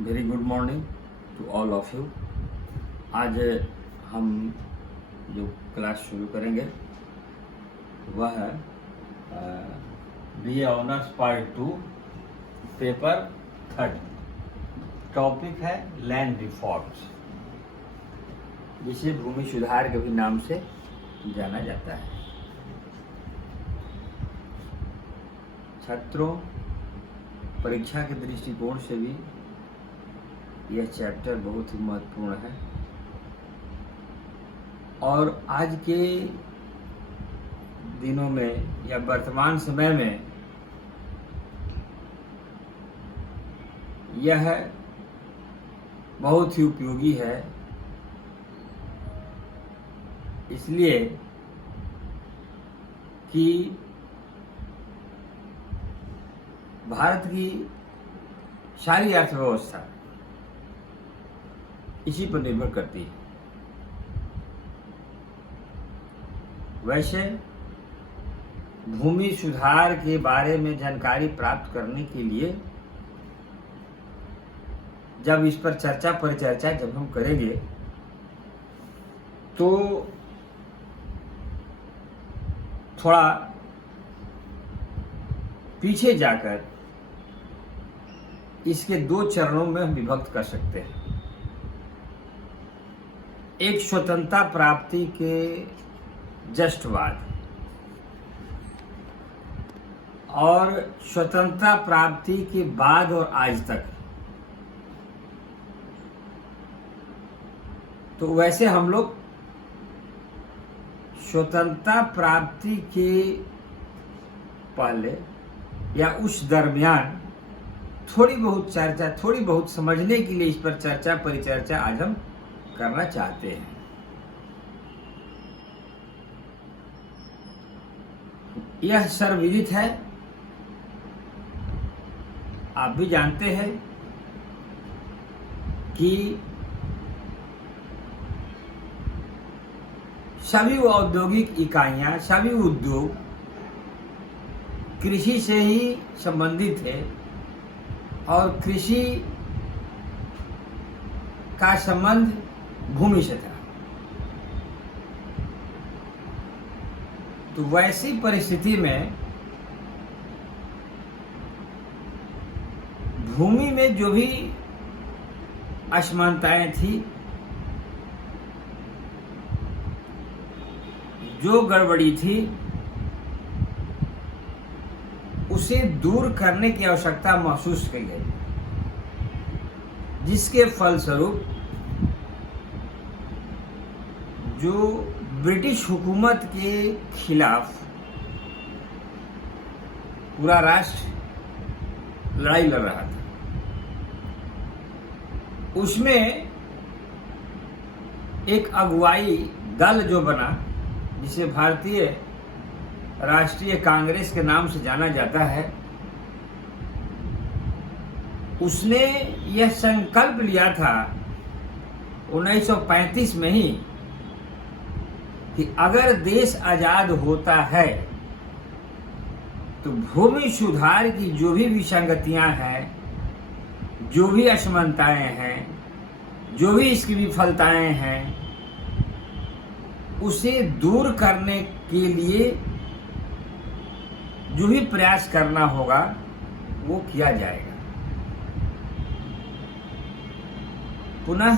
Very good morning to all of you. आज हम जो क्लास शुरू करेंगे वह है B A honours part 2 paper 3। Topic है लैंड रिफॉर्म्स, जिसे भूमि सुधार के भी नाम से जाना जाता है। छात्रों, परीक्षा के दृष्टिकोण से भी यह चैप्टर बहुत ही महत्वपूर्ण है और आज के दिनों में या वर्तमान समय में यह बहुत ही उपयोगी है, इसलिए कि भारत की सारी अर्थव्यवस्था इसी पर निर्भर करती है। वैसे भूमि सुधार के बारे में जानकारी प्राप्त करने के लिए जब इस पर चर्चा परिचर्चा जब हम करेंगे तो थोड़ा पीछे जाकर इसके दो चरणों में हम विभक्त कर सकते हैं। एक स्वतंत्रता प्राप्ति के जस्ट बाद और स्वतंत्रता प्राप्ति के बाद और आज तक। तो वैसे हम लोग स्वतंत्रता प्राप्ति के पहले या उस दरमियान थोड़ी बहुत चर्चा, थोड़ी बहुत समझने के लिए इस पर चर्चा परिचर्चा आज हम करना चाहते हैं। यह सर्वविदित है, आप भी जानते हैं कि सभी औद्योगिक इकाइयां, सभी उद्योग कृषि से ही संबंधित है और कृषि का संबंध भूमि से था। तो वैसी परिस्थिति में भूमि में जो भी असमानताएं थी, जो गड़बड़ी थी, उसे दूर करने की आवश्यकता महसूस की गई, जिसके फलस्वरूप जो ब्रिटिश हुकूमत के खिलाफ पूरा राष्ट्र लड़ाई लड़ रहा था, उसमें एक अगुवाई दल जो बना, जिसे भारतीय राष्ट्रीय कांग्रेस के नाम से जाना जाता है, उसने यह संकल्प लिया था 1935 में ही कि अगर देश आजाद होता है तो भूमि सुधार की जो भी विसंगतियां हैं, जो भी असमानताएं हैं, जो भी इसकी विफलताएं हैं, उसे दूर करने के लिए जो भी प्रयास करना होगा वो किया जाएगा। पुनः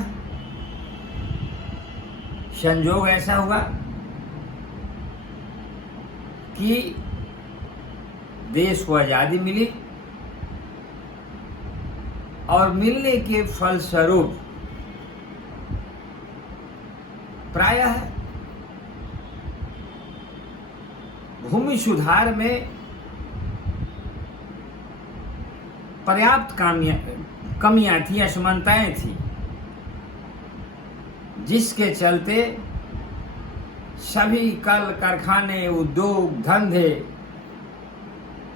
संयोग ऐसा हुआ कि देश को आजादी मिली और मिलने के फलस्वरूप प्रायः भूमि सुधार में पर्याप्त कमियां थी, असमानताएं थी, जिसके चलते सभी कल कारखाने, उद्योग, धंधे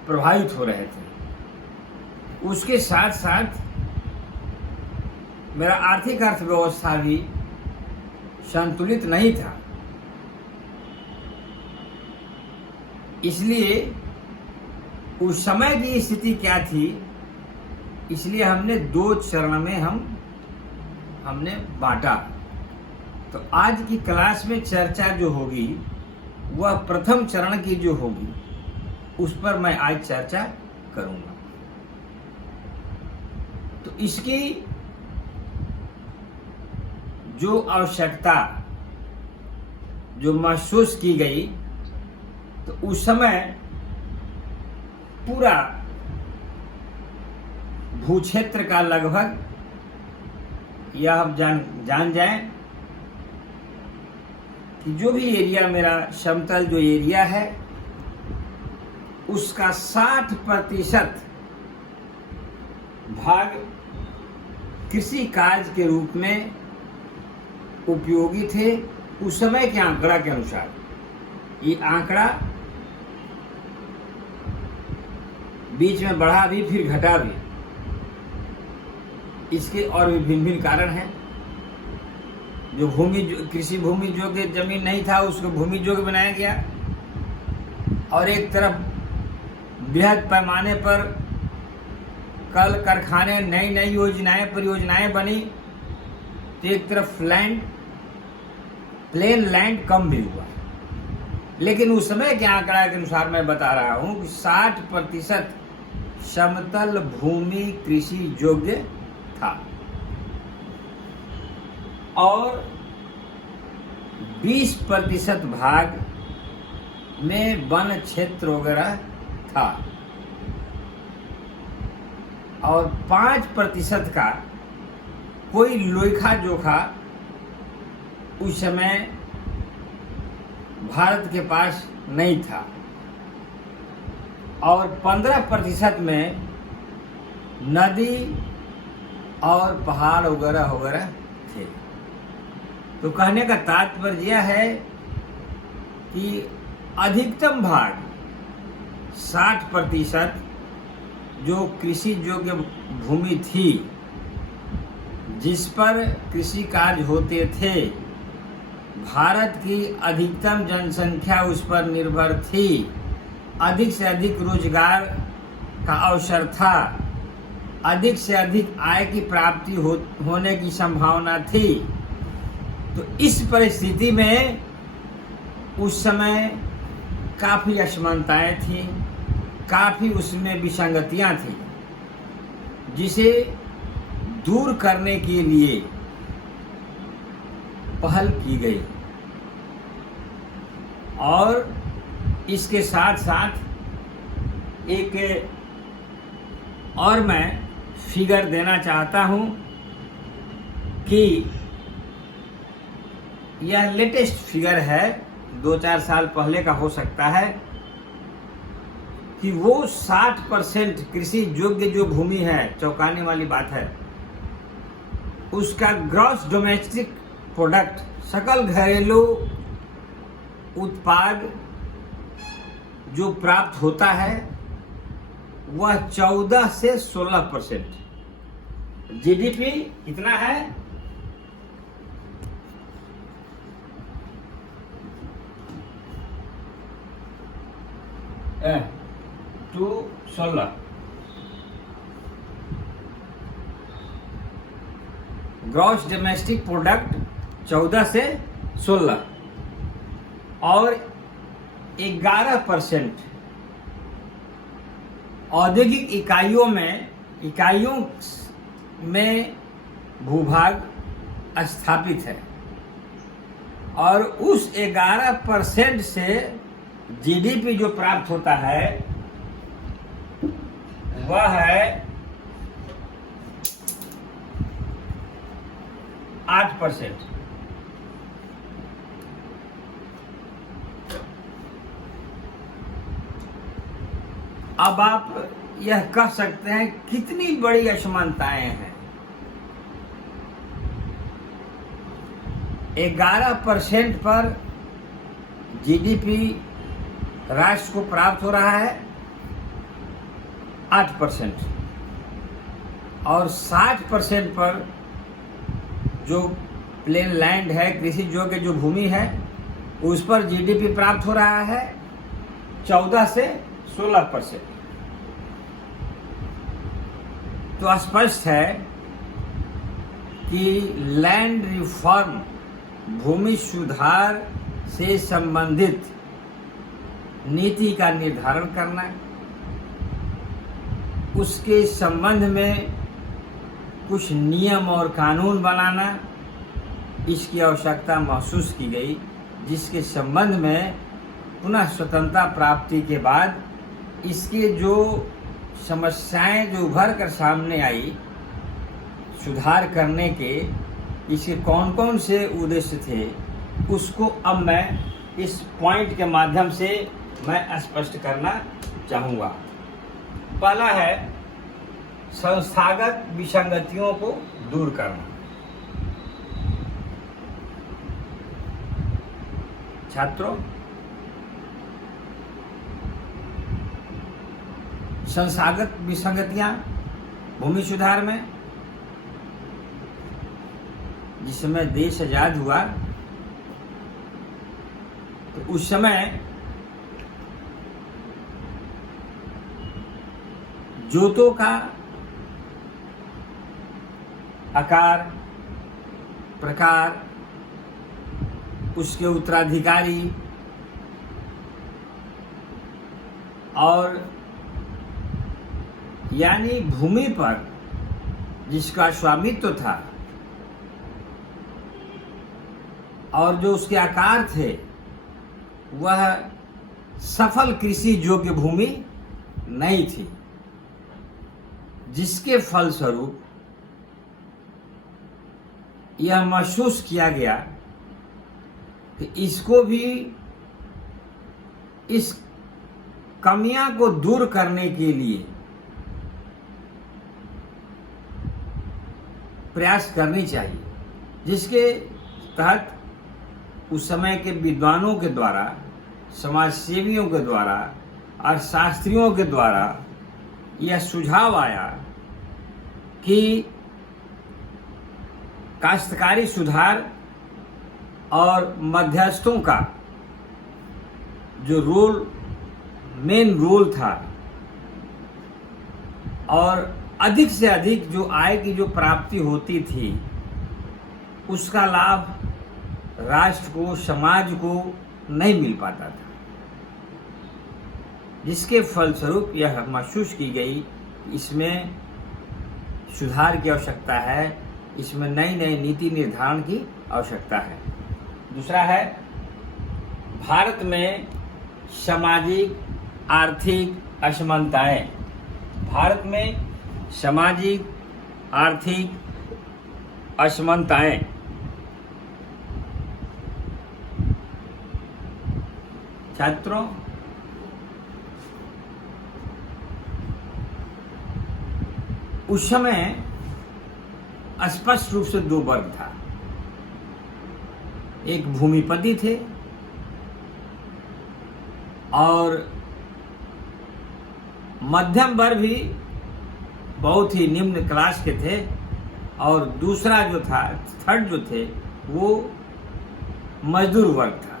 प्रभावित हो रहे थे। उसके साथ साथ मेरा आर्थिक अर्थव्यवस्था भी संतुलित नहीं था। इसलिए उस समय की स्थिति क्या थी इसलिए हमने 2 चरण में हमने बांटा। तो आज की क्लास में चर्चा जो होगी वह प्रथम चरण की जो होगी उस पर मैं आज चर्चा करूंगा। तो इसकी जो आवश्यकता जो महसूस की गई, तो उस समय पूरा भूक्षेत्र का लगभग यह आप जान जाएं कि जो भी एरिया मेरा समतल जो एरिया है उसका 60% भाग कृषि कार्य के रूप में उपयोगी थे उस समय के आंकड़ा के अनुसार। ये आंकड़ा बीच में बढ़ा भी फिर घटा भी, इसके और भी भिन्न भिन्न कारण हैं। जो कृषि भूमि योग्य जमीन नहीं था उसको भूमि योग्य बनाया गया, और एक तरफ बृहद पैमाने पर कल कारखाने नई योजनाएं परियोजनाएं बनी, तो एक तरफ प्लेन लैंड कम भी हुआ। लेकिन उस समय के आंकड़ा के अनुसार मैं बता रहा हूं कि 60% समतल भूमि कृषि योग्य था और 20% भाग में वन क्षेत्र वगैरह था और 5% का कोई लेखा जोखा उस समय भारत के पास नहीं था, और 15% में नदी और पहाड़ वगैरह थे। तो कहने का तात्पर्य यह है कि अधिकतम भाग 60% जो कृषि योग्य भूमि थी जिस पर कृषि कार्य होते थे, भारत की अधिकतम जनसंख्या उस पर निर्भर थी, अधिक से अधिक रोजगार का अवसर था, अधिक से अधिक आय की प्राप्ति होने की संभावना थी। तो इस परिस्थिति में उस समय काफ़ी असमानताएं थी, काफ़ी उसमें विसंगतियां थी, जिसे दूर करने के लिए पहल की गई। और इसके साथ साथ एक और मैं फिगर देना चाहता हूं कि यह लेटेस्ट फिगर है, 2-4 साल पहले का हो सकता है, कि वो 60% कृषि योग्य जो भूमि है, चौंकाने वाली बात है, उसका ग्रॉस डोमेस्टिक प्रोडक्ट सकल घरेलू उत्पाद जो प्राप्त होता है वह 14 से 16%। जीडीपी कितना है? टू 16। ग्रॉस डोमेस्टिक प्रोडक्ट 14 से 16 और 11% औद्योगिक इकाइयों में भूभाग स्थापित है, और उस 11% से जीडीपी जो प्राप्त होता है वह है 8%। अब आप यह कह सकते हैं कितनी बड़ी असमानताएं हैं। 11% पर जीडीपी राष्ट्र को प्राप्त हो रहा है 8%, और 60% पर जो प्लेन लैंड है, कृषि योग्य जो भूमि है, उस पर जीडीपी प्राप्त हो रहा है 14 से 16%। तो स्पष्ट है कि लैंड रिफॉर्म, भूमि सुधार से संबंधित नीति का निर्धारण करना, उसके संबंध में कुछ नियम और कानून बनाना, इसकी आवश्यकता महसूस की गई, जिसके संबंध में पुनः स्वतंत्रता प्राप्ति के बाद इसके जो समस्याएं जो उभर कर सामने आई सुधार करने के, इसके कौन कौन से उद्देश्य थे, उसको अब मैं इस पॉइंट के माध्यम से मैं स्पष्ट करना चाहूँगा। पहला है संस्थागत विसंगतियों को दूर करना। छात्रों, संस्थागत विसंगतियां भूमि सुधार में, जिस समय देश आजाद हुआ तो उस समय जोतों का आकार, प्रकार, उसके उत्तराधिकारी और यानी भूमि पर जिसका स्वामित्व था और जो उसके आकार थे, वह सफल कृषि योग्य भूमि नहीं थी, जिसके फलस्वरूप यह महसूस किया गया कि इसको भी, इस कमियां को दूर करने के लिए प्रयास करनी चाहिए, जिसके तहत उस समय के विद्वानों के द्वारा, समाज सेवियों के द्वारा और शास्त्रियों के द्वारा यह सुझाव आया कि काश्तकारी सुधार और मध्यस्थों का जो रोल, मेन रोल था, और अधिक से अधिक जो आय की जो प्राप्ति होती थी, उसका लाभ राष्ट्र को, समाज को नहीं मिल पाता था, जिसके फलस्वरूप यह महसूस की गई इसमें सुधार की आवश्यकता है, इसमें नई नई नीति निर्धारण की आवश्यकता है। दूसरा है भारत में सामाजिक आर्थिक असमानताएं। भारत में सामाजिक आर्थिक असमानताएं छात्रों, उस समय स्पष्ट रूप से दो वर्ग था। एक भूमिपति थे और मध्यम वर्ग भी बहुत ही निम्न क्लास के थे, और दूसरा जो था, थर्ड जो थे, वो मजदूर वर्ग था।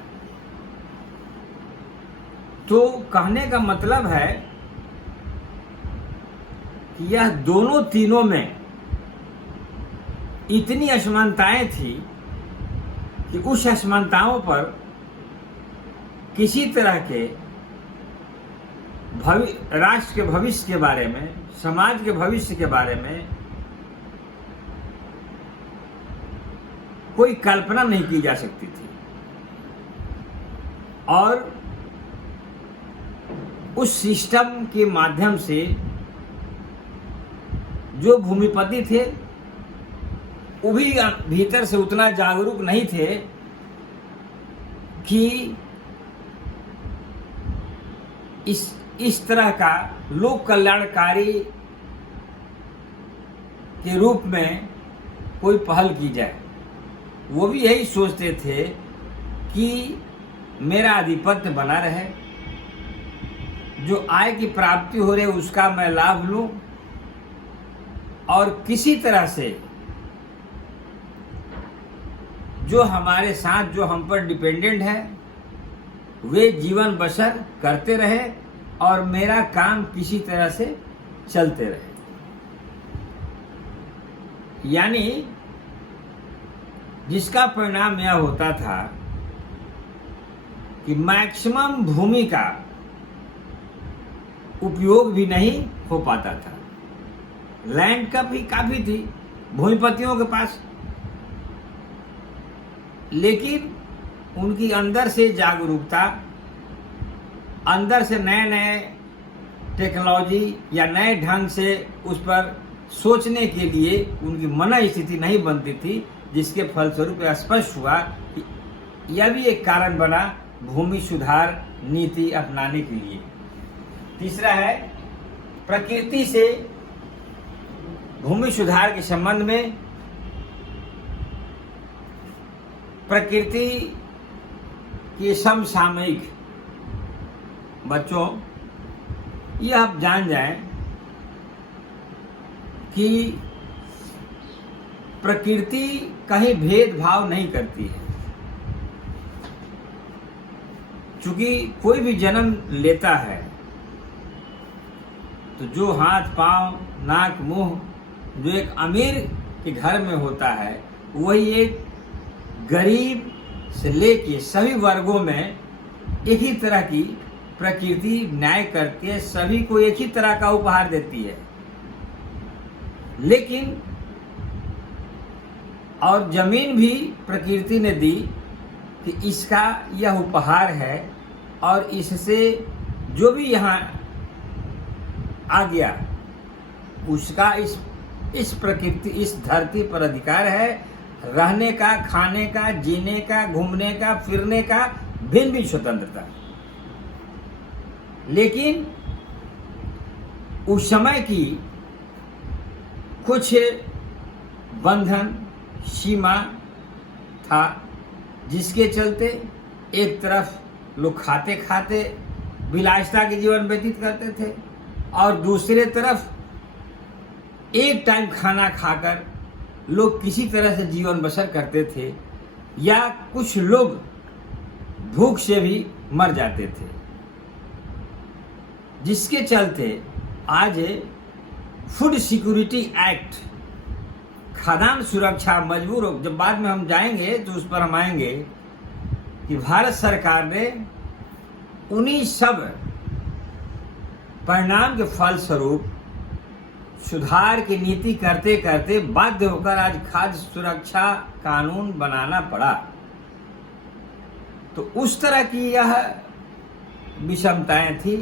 तो कहने का मतलब है कि यह दोनों तीनों में इतनी असमानताएं थी कि उस असमानताओं पर किसी तरह के राष्ट्र के भविष्य के बारे में, समाज के भविष्य के बारे में कोई कल्पना नहीं की जा सकती थी। और उस सिस्टम के माध्यम से जो भूमिपति थे वो भी भीतर से उतना जागरूक नहीं थे कि इस तरह का लोक कल्याणकारी के रूप में कोई पहल की जाए। वो भी यही सोचते थे कि मेरा आधिपत्य बना रहे, जो आय की प्राप्ति हो रही है उसका मैं लाभ लूं, और किसी तरह से जो हमारे साथ, जो हम पर डिपेंडेंट है, वे जीवन बसर करते रहे और मेरा काम किसी तरह से चलते रहे। यानी जिसका परिणाम यह होता था कि मैक्सिमम भूमि का उपयोग भी नहीं हो पाता था। लैंड का भी काफी थी भूमिपतियों के पास, लेकिन उनकी अंदर से जागरूकता, अंदर से नए नए टेक्नोलॉजी या नए ढंग से उस पर सोचने के लिए उनकी मन स्थिति नहीं बनती थी, जिसके फलस्वरूप यह स्पष्ट हुआ कि यह भी एक कारण बना भूमि सुधार नीति अपनाने के लिए। तीसरा है प्रकृति से भूमि सुधार के संबंध में। प्रकृति के समसामयिक बच्चों, यह आप जान जाएं कि प्रकृति कहीं भेदभाव नहीं करती है। चूंकि कोई भी जन्म लेता है तो जो हाथ पांव नाक मुंह जो एक अमीर के घर में होता है, वही एक गरीब से लेके सभी वर्गों में एक ही तरह की प्रकृति न्याय करके सभी को एक ही तरह का उपहार देती है। लेकिन और जमीन भी प्रकृति ने दी कि इसका यह उपहार है और इससे जो भी यहाँ आ गया उसका इस प्रकृति, इस धरती पर अधिकार है रहने का, खाने का, जीने का, घूमने का, फिरने का, भिन्न भी स्वतंत्रता। लेकिन उस समय की कुछ बंधन सीमा था, जिसके चलते एक तरफ लोग खाते खाते विलासिता के जीवन व्यतीत करते थे और दूसरे तरफ एक टाइम खाना खाकर लोग किसी तरह से जीवन बसर करते थे, या कुछ लोग भूख से भी मर जाते थे, जिसके चलते आज फूड सिक्योरिटी एक्ट, खाद्यान्न सुरक्षा मजबूर हो, जब बाद में हम जाएंगे तो उस पर हम आएंगे कि भारत सरकार ने उन्हीं सब परिणाम के फलस्वरूप सुधार की नीति करते करते बाध्य होकर आज खाद्य सुरक्षा कानून बनाना पड़ा। तो उस तरह की यह विषमताएं थी,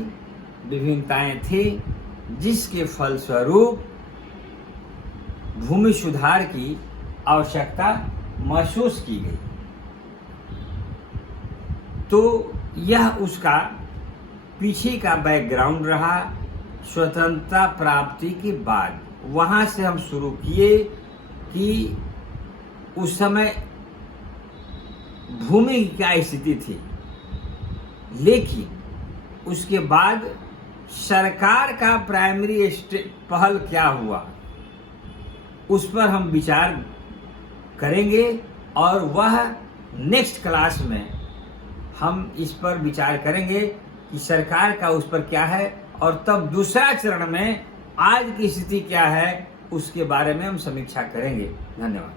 विभिन्नताएं थी, जिसके फलस्वरूप भूमि सुधार की आवश्यकता महसूस की गई। तो यह उसका पीछे का बैकग्राउंड रहा। स्वतंत्रता प्राप्ति के बाद वहां से हम शुरू किए कि उस समय भूमि की क्या स्थिति थी, लेकिन उसके बाद सरकार का प्राइमरी पहल क्या हुआ, उस पर हम विचार करेंगे और वह नेक्स्ट क्लास में हम इस पर विचार करेंगे कि सरकार का उस पर क्या है, और तब दूसरा चरण में आज की स्थिति क्या है उसके बारे में हम समीक्षा करेंगे। धन्यवाद।